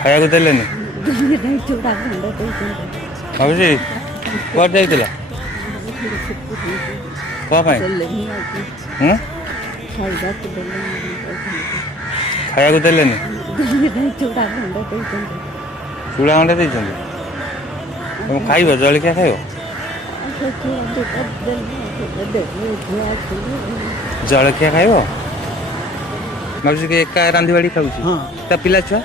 ଖାଇବାକୁ ଦେଲେନି ଭାବୁଛି କୁଆଡ଼େ ଯାଇଥିଲା କ'ଣ ପାଇଁ ଖାଇବାକୁ ଦେଲେନି ଚୁଡ଼ା ଖଣ୍ଡେ ଦେଇଛନ୍ତି ତମେ ଖାଇବ ଜଳଖିଆ ଖାଇବ ଜଳଖିଆ ଖାଇବ ମାଉସୀ କି ଏକା ରାନ୍ଧି ବାଢ଼ି ଖାଉଛି ତା ପିଲା ଛୁଆ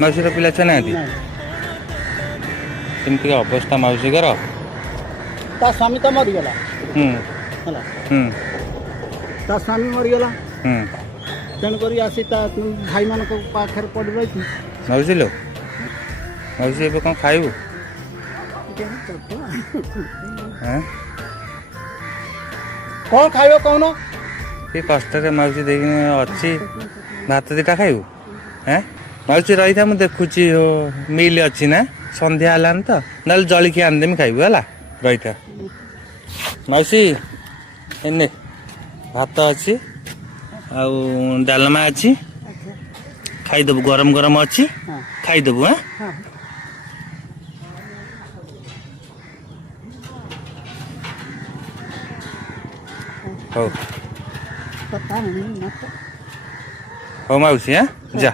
ମାଉସୀର ପିଲା ଛୁଆ ନାହାନ୍ତି କେମିତି ଅବସ୍ଥା ମାଉସୀଙ୍କର ତା ସ୍ୱାମୀ ତ ମରିଗଲା ହେଲା ତା ସ୍ୱାମୀ ମରିଗଲା ତେଣୁକରି ଆସି ତା ଭାଇମାନଙ୍କ ପାଖରେ ପଡ଼ି ରହିଛି ମାଉସୀ ଲୋ ମାଉସୀ ଏବେ କ'ଣ ଖାଇବୁ କ'ଣ ଖାଇବ କହୁନ କି କଷ୍ଟରେ ମାଉସୀ ଦେଇକିନି ଅଛି ଭାତ ଦୁଇଟା ଖାଇବୁ ମାଉସୀ ରହିଥା ମୁଁ ଦେଖୁଛି ମିଲ୍ ଅଛି ନା ସନ୍ଧ୍ୟା ହେଲାନି ତ ନହେଲେ ଜଳିଖିଆ ଆଣିଦେମି ଖାଇବୁ ହେଲା ରହିଥା ମାଉସୀ ଏନେ ଭାତ ଅଛି ଆଉ ଡାଲମା ଅଛି ଖାଇଦେବୁ ଗରମ ଗରମ ଅଛି ଖାଇଦେବୁ ହଉ ହଉ ମାଉସୀ ଯା